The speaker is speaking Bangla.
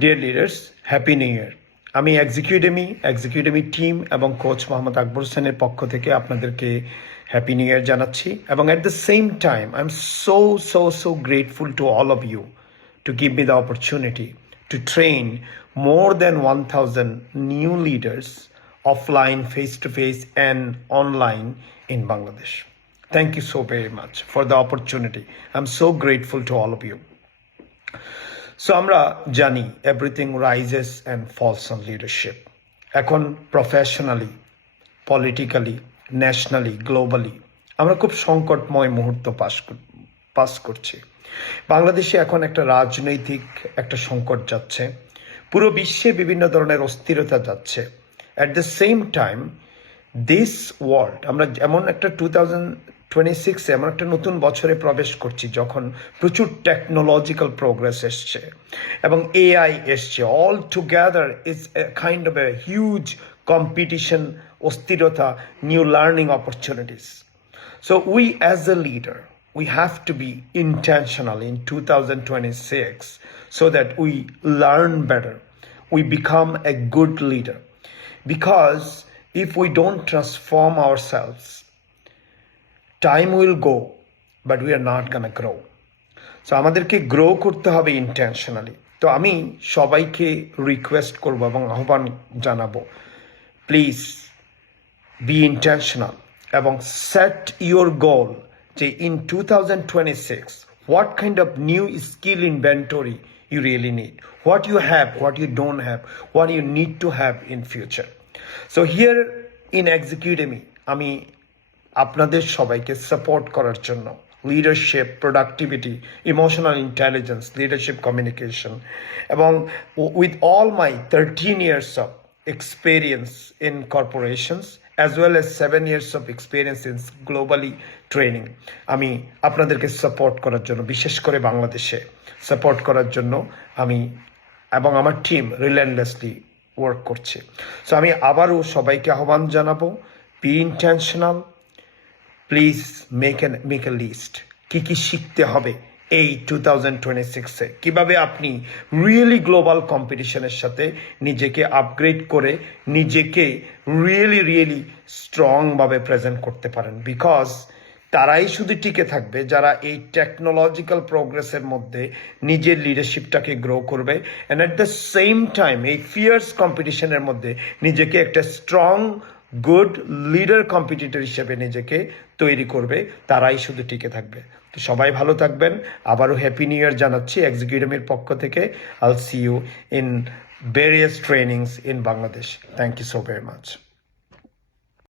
Deer leaders, happy new year. আমি এক্সিকিউটিভ টিম এবং কোচ মোহাম্মদ আকবর হোসেনের পক্ষ থেকে আপনাদেরকে হ্যাপি নিউ ইয়ার জানাচ্ছি। এবং at the same time I am so grateful to all of you to give me the opportunity to train more than 1,000 new leaders offline, face-to-face and online in Bangladesh. Thank you so very much for the opportunity. I'm so grateful to all of you. So আমরা জানি everything rises and falls on leadership. এখন প্রফেশনালি, পলিটিক্যালি, ন্যাশনালি, গ্লোবালি আমরা খুব সংকটময় মুহূর্ত পাস করছি। বাংলাদেশে এখন একটা রাজনৈতিক একটা সংকট যাচ্ছে, পুরো বিশ্বে বিভিন্ন ধরনের অস্থিরতা যাচ্ছে। At the same time this world, আমরা এমন একটা 2026 এমন একটা নতুন বছরে প্রবেশ করছি যখন প্রচুর টেকনোলজিক্যাল প্রোগ্রেস এসছে এবং এআই এসছে। All together is a kind of a huge competition, অস্থিরতা, new learning opportunities. So we as a leader, we have to be intentional in 2026 so that we learn better, we become a good leader. Because if we don't transform ourselves, time will go, but we are not gonna grow. So আমাদেরকে গ্রো করতে হবে ইন্টেনশনালি। তো আমি সবাইকে রিকোয়েস্ট করবো এবং আহ্বান জানাবো, প্লিজ বি ইন্টেনশনাল এবং সেট ইউর গোল যে in 2026 what kind of new skill inventory you really need, what you have, what you don't have, what you need to have in future. So here in Execudemy আমি আপনাদের সবাইকে সাপোর্ট করার জন্য leadership, productivity, emotional intelligence, leadership communication এবং with all my 13 years of experience in corporations as well as 7 years of experience in globally training, আমি আপনাদেরকে সাপোর্ট করার জন্য, বিশেষ করে বাংলাদেশে সাপোর্ট করার জন্য আমি এবং আমার টিম রিলেন্টলেসলি ওয়ার্ক করছে। সো আমি আবারও সবাইকে আহ্বান জানাবো, be intentional, please make a list. কি শিখতে হবে এই 2026-এ, কিভাবে আপনি রিয়েলি গ্লোবাল কম্পিটিশনের সাথে নিজেকে আপগ্রেড করে নিজেকে রিয়েলি স্ট্রংভাবে প্রেজেন্ট করতে পারেন। বিকজ তারাই শুধু টিকে থাকবে যারা এই টেকনোলজিক্যাল প্রোগ্রেসের মধ্যে নিজের লিডারশিপটাকে গ্রো করবে and at the same time এই ফিয়ার্স কম্পিটিশনের মধ্যে নিজেকে একটা স্ট্রং গুড লিডার কম্পিটিটর হিসেবে নিজেকে তৈরি করবে, তারাই শুধু টিকে থাকবে। তো সবাই ভালো থাকবেন। আবারও হ্যাপি নিউ ইয়ার জানাচ্ছি এক্সিকিউটিভের পক্ষ থেকে। I'll see you in various trainings in Bangladesh. Thank you so very much.